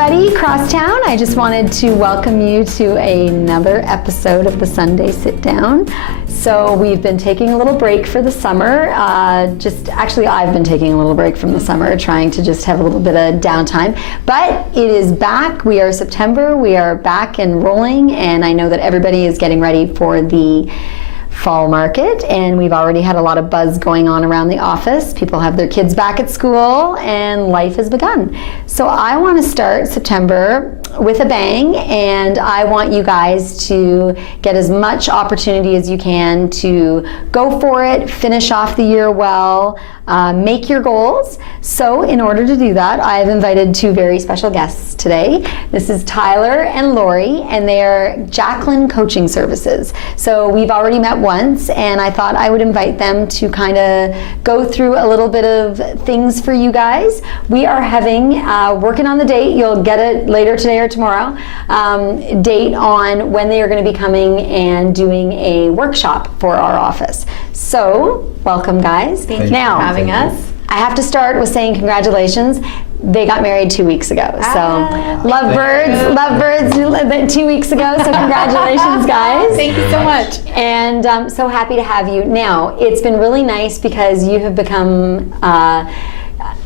everybody, Crosstown. I just wanted to welcome you to another episode of the Sunday Sit Down. So we've been taking a little break for the summer. Actually, I've been taking a little break from the summer, trying to just have a little bit of downtime. But it is back. We are September. We are back and rolling, and I know that everybody is getting ready for the fall market, and we've already had a lot of buzz going on around the office. People have their kids back at school and life has begun. So I want to start September with a bang, and I want you guys to get as much opportunity as you can to go for it, finish off the year well, make your goals. So in order to do that, I've invited two very special guests today. This is Tyler and Lori, and they are Jacqueline Coaching Services. So we've already met once, and I thought I would invite them to kind of go through a little bit of things for you guys. We are having, working on the date, you'll get it later today or tomorrow, date on when they are going to be coming and doing a workshop for our office. So, welcome guys. Thank you for having us. I have to start with saying congratulations. They got married 2 weeks ago. So, lovebirds 2 weeks ago. So congratulations, guys. Thank you so much. And I'm so happy to have you. Now, it's been really nice because you have become,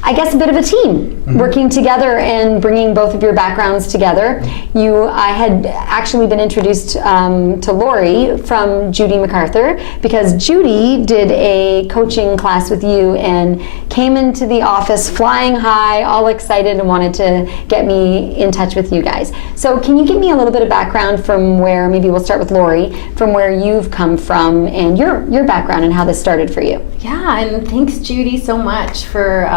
I guess, a bit of a team, working together and bringing both of your backgrounds together. I had actually been introduced to Lori from Judy MacArthur because Judy did a coaching class with you and came into the office flying high, all excited, and wanted to get me in touch with you guys. So can you give me a little bit of background from where, maybe we'll start with Lori, from where you've come from and your background and how this started for you? Yeah, and thanks Judy so much for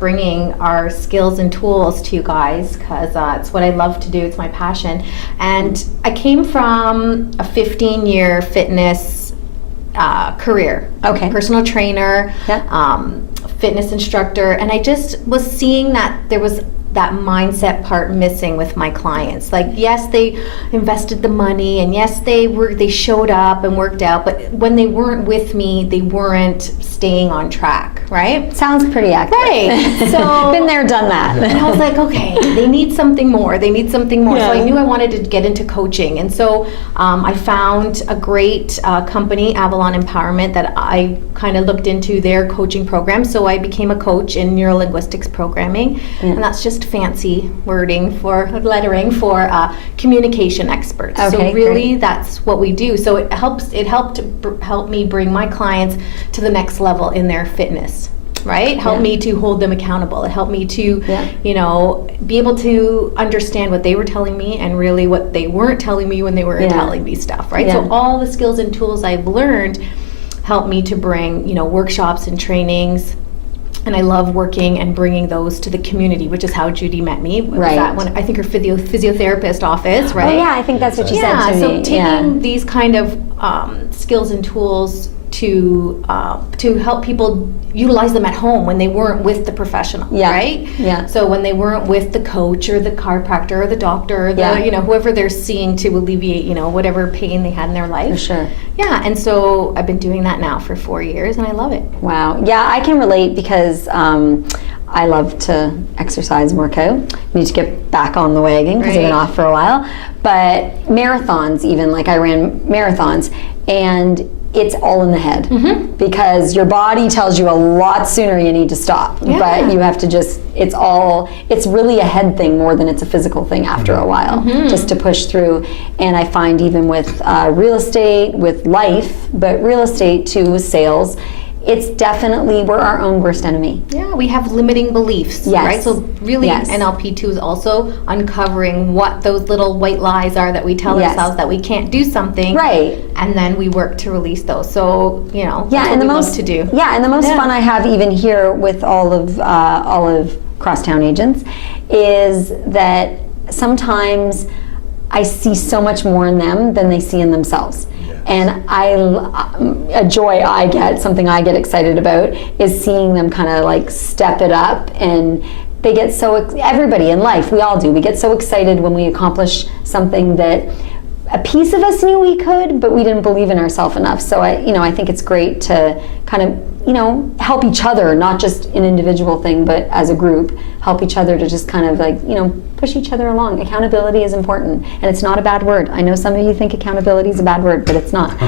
bringing our skills and tools to you guys, because it's what I love to do. It's my passion. And I came from a 15-year fitness career. Okay. Personal trainer, Yeah. Fitness instructor, and I just was seeing that there was that mindset part missing with my clients. Like, yes, they invested the money, and yes, they showed up and worked out, but when they weren't with me, they weren't staying on track, right? Sounds pretty accurate. Right. So been there, done that. And I was like, okay, they need something more. They need something more. Yeah. So I knew I wanted to get into coaching. And so I found a great company, Avalon Empowerment, that I kind of looked into their coaching program. So I became a coach in neurolinguistics programming. And that's just fancy lettering for communication experts. Okay, so really, great. That's what we do. So it helped me bring my clients to the next level in their fitness. Right? Help me to hold them accountable. It helped me to, be able to understand what they were telling me and really what they weren't telling me when they were telling me stuff, right? Yeah. So all the skills and tools I've learned help me to bring, workshops and trainings. And I love working and bringing those to the community, which is how Judy met me. Right. I think her physiotherapist office, right? Oh yeah, I think that's what you said to me. So taking these kind of skills and tools to help people utilize them at home when they weren't with the professional, right? Yeah. So when they weren't with the coach or the chiropractor or the doctor, or whoever they're seeing to alleviate, whatever pain they had in their life. For sure. Yeah, and so I've been doing that now for 4 years, and I love it. Wow. Yeah, I can relate because I love to exercise and work out. Need to get back on the wagon because I've been off for a while. But marathons, even, like I ran marathons, and it's all in the head because your body tells you a lot sooner you need to stop, but you have to it's really a head thing more than it's a physical thing after a while, just to push through. And I find even with real estate, with life, but real estate too, with sales, it's definitely, we're our own worst enemy. Yeah, we have limiting beliefs, right? So really, NLP2 is also uncovering what those little white lies are that we tell ourselves that we can't do something. Right. And then we work to release those. So, that's and what we love to do. Yeah, and the most fun I have even here with all of Crosstown agents is that sometimes I see so much more in them than they see in themselves. And a joy I get, something I get excited about, is seeing them kind of like step it up. And they get everybody in life, we all do, we get so excited when we accomplish something that a piece of us knew we could, but we didn't believe in ourselves enough. So I think it's great to kind kind of, help each other, not just an individual thing, but as a group, help each other to just kind of like, push each other along. Accountability is important, and it's not a bad word. I know some of you think accountability is a bad word, but it's not.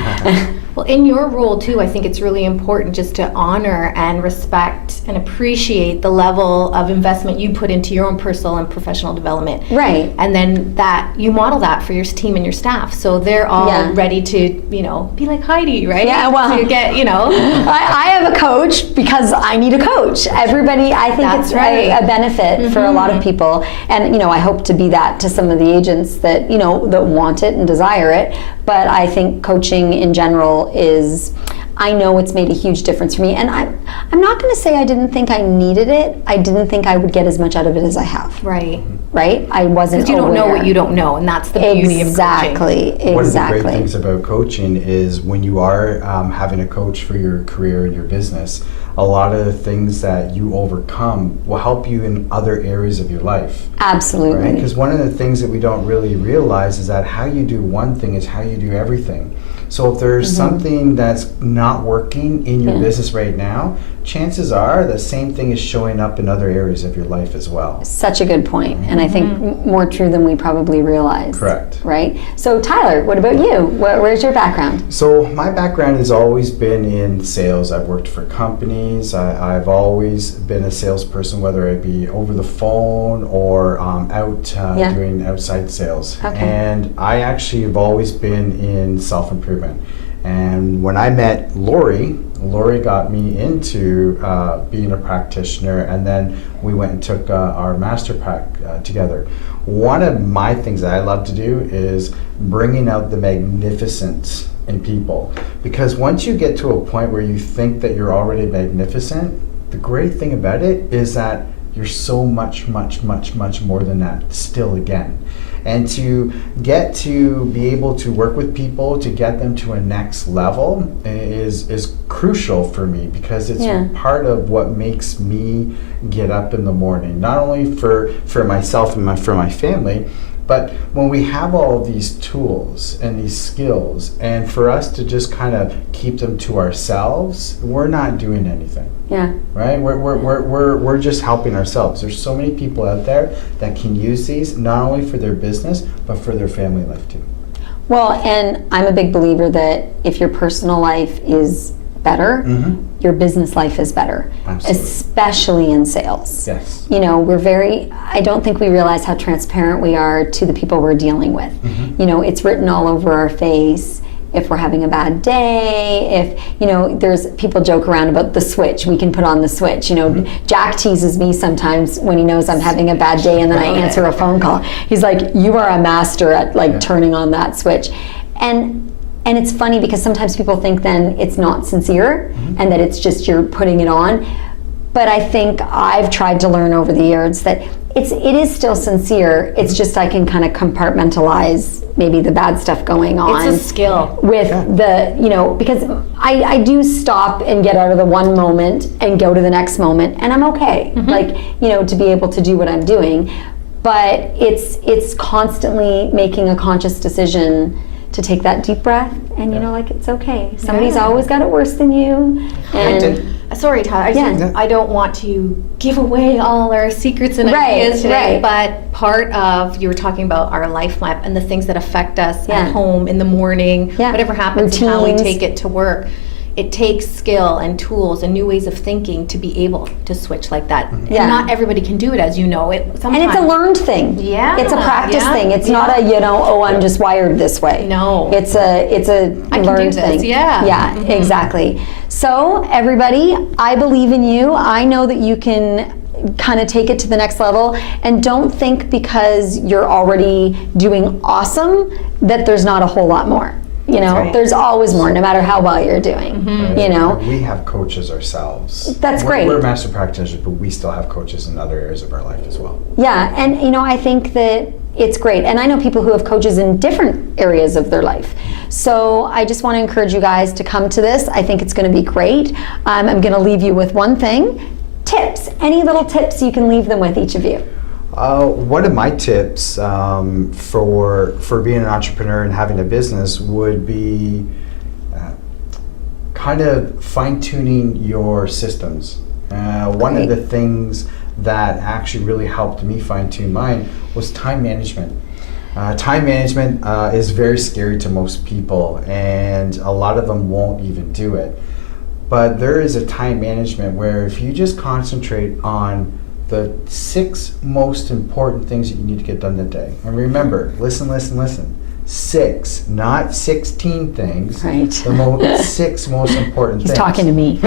Well, in your role too, I think it's really important just to honor and respect and appreciate the level of investment you put into your own personal and professional development. Right. And then that you model that for your team and your staff, so they're all ready to, be like Heidi, right? Yeah, well, to get, I have a coach because I need a coach. Everybody, I think That's it's right. a benefit for a lot of people, and I hope to be that to some of the agents that that want it and desire it. But I think coaching in general is, I know it's made a huge difference for me, and I'm not going to say I didn't think I needed it. I didn't think I would get as much out of it as I have. Right. Right? I wasn't Because you don't know aware. what you don't know, and that's the beauty of coaching. Exactly. One of the great things about coaching is when you are having a coach for your career and your business, a lot of the things that you overcome will help you in other areas of your life. Absolutely. Right? Because one of the things that we don't really realize is that how you do one thing is how you do everything. So if there's something that's not working in your business right now, chances are the same thing is showing up in other areas of your life as well. Such a good point, and I think more true than we probably realize. Correct. Right? So Tyler, what about you? Where's your background? So my background has always been in sales. I've worked for companies. I've always been a salesperson, whether it be over the phone or out doing outside sales. Okay. And I actually have always been in self-improvement. And when I met Lori got me into being a practitioner, and then we went and took our master pack together. One of my things that I love to do is bringing out the magnificence in people, because once you get to a point where you think that you're already magnificent, the great thing about it is that you're so much more than that still again. And to get to be able to work with people to get them to a next level is crucial for me, because it's part of what makes me get up in the morning, not only for myself and for my family, but when we have all of these tools and these skills, and for us to just kind of keep them to ourselves, we're not doing anything. Yeah. Right? We're just helping ourselves. There's so many people out there that can use these, not only for their business, but for their family life too. Well, and I'm a big believer that if your personal life is better, your business life is better. Absolutely. Especially in sales. Yes. I don't think we realize how transparent we are to the people we're dealing with. It's written all over our face. If we're having a bad day, there's people joke around about the switch. We can put on the switch. Jack teases me sometimes when he knows I'm having a bad day, and then I answer a phone call. He's like, "You are a master at turning on that switch," and it's funny because sometimes people think then it's not sincere and that it's just you're putting it on. But I think I've tried to learn over the years that it is still sincere. It's just I can kind of compartmentalize maybe the bad stuff going on. It's a skill. With because I do stop and get out of the one moment and go to the next moment, and I'm okay. To be able to do what I'm doing. But it's constantly making a conscious decision to take that deep breath, and it's okay. Somebody's always got it worse than you. And sorry, Tyler, I don't want to give away all our secrets and ideas today, but part of, you were talking about our life map and the things that affect us at home, in the morning, whatever happens, and how we take it to work. It takes skill and tools and new ways of thinking to be able to switch like that. And not everybody can do it, as you know. And it's a learned thing. Yeah. It's a practice thing. It's not a, I'm just wired this way. No. It's a learned thing. Yeah. Yeah, exactly. So everybody, I believe in you. I know that you can kind of take it to the next level, and don't think because you're already doing awesome that there's not a whole lot more. There's always more, no matter how well you're doing. We have coaches ourselves. That's great. We're master practitioners, but we still have coaches in other areas of our life as well. Yeah, and I think that it's great. And I know people who have coaches in different areas of their life. So I just want to encourage you guys to come to this. I think it's going to be great. I'm going to leave you with one thing. Tips. Any little tips you can leave them with, each of you? One of my tips for being an entrepreneur and having a business would be kind of fine-tuning your systems. One of Great. the things that actually really helped me fine-tune mine was time management. Time management is very scary to most people, and a lot of them won't even do it. But there is a time management where if you just concentrate on the 6 most important things that you need to get done that day. And remember, listen. 6, not 16 things. Right. The 6 most important He's things. talking to me.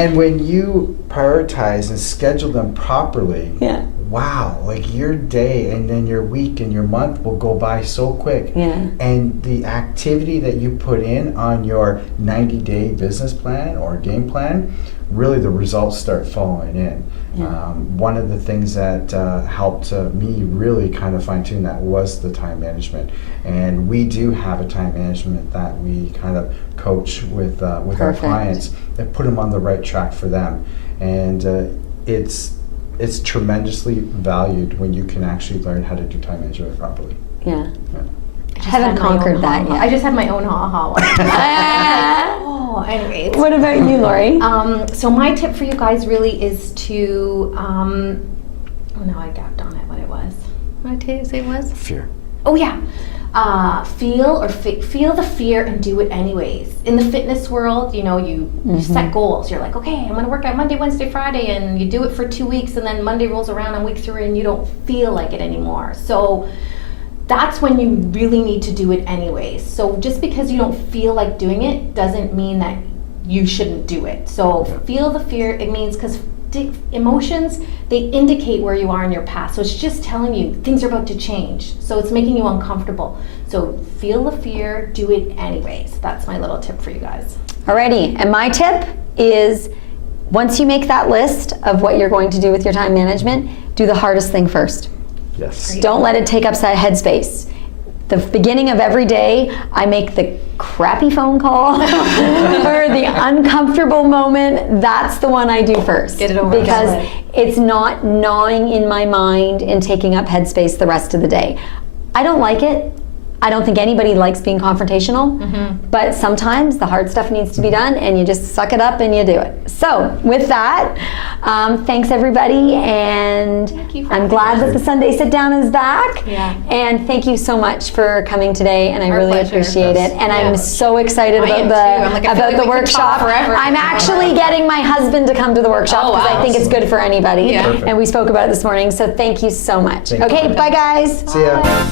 And when you prioritize and schedule them properly, Yeah. wow, like your day and then your week and your month will go by so quick. Yeah. And the activity that you put in on your 90-day business plan or game plan, really the results start following in. Yeah. One of the things that helped me really kind of fine-tune that was the time management. And we do have a time management that we kind of coach with our Perfect. clients and put them on the right track for them. And it's tremendously valued when you can actually learn how to do time management properly. Yeah. I just Haven't had my own conquered that ha-ha. yet. I just had my own ha-ha. Oh, anyways. What about you, Lori? So my tip for you guys really is to, oh no, I gapped on it, what it was. What did I say it was? Fear. Oh yeah. Feel the fear and do it anyways. In the fitness world, you know, you set goals. You're like, okay, I'm going to work out Monday, Wednesday, Friday, and you do it for 2 weeks, and then Monday rolls around on week 3, and you don't feel like it anymore. So that's when you really need to do it anyways. So just because you don't feel like doing it doesn't mean that you shouldn't do it. So feel the fear. It means because emotions, they indicate where you are in your past. So it's just telling you things are about to change. So it's making you uncomfortable. So feel the fear, do it anyways. That's my little tip for you guys. Alrighty, and my tip is once you make that list of what you're going to do with your time management, do the hardest thing first. Yes. Don't let it take up headspace. The beginning of every day, I make the crappy phone call or the uncomfortable moment. That's the one I do first. Get it over because with. it's not gnawing in my mind and taking up headspace the rest of the day. I don't like it. I don't think anybody likes being confrontational, but sometimes the hard stuff needs to be done and you just suck it up and you do it. So with that, thanks everybody, and you for I'm having glad us. that the Sunday Sit Down is back. Yeah. And thank you so much for coming today, and I Our really pleasure. appreciate it. And I'm Yeah. so excited I about am the too. I'm like, I feel about like the we could workshop. talk forever. I'm actually getting my husband to come to the workshop Oh, because I wow. think it's good for anybody. Yeah. Perfect. And we spoke about it this morning, so thank you so much. Thank Okay, you. bye guys. See ya. Bye.